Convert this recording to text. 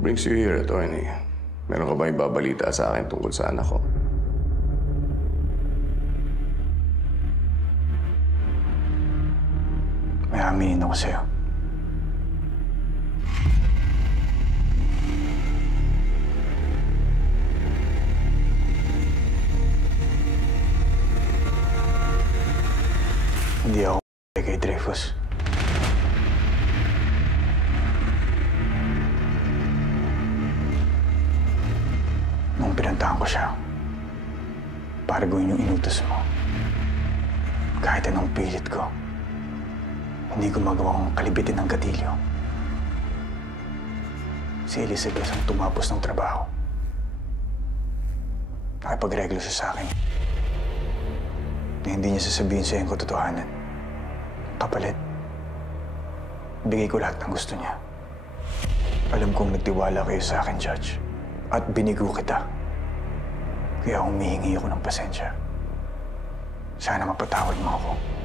brings you here, Atty.? Meron ka ba ibabalita sa akin tungkol sa anak ko? May aminin ako sa'yo. Hindi ako kay Dreyfus. Nung pinuntahan ko siya, para gawin yung inutos mo, kahit anong pilit ko, hindi ko magawang kalibitin ng gatilyo. Si Elizabeth ang tumapos ng trabaho. Nakipagreglo siya sa akin na hindi niya sasabihin sa'yo ang katotohanan. Kapalit, bigay ko lahat ng gusto niya. Alam kong nagtiwala kayo sa akin, Judge, at binigo kita. Kaya humihingi ako ng pasensya. Sana mapatawad mo ako.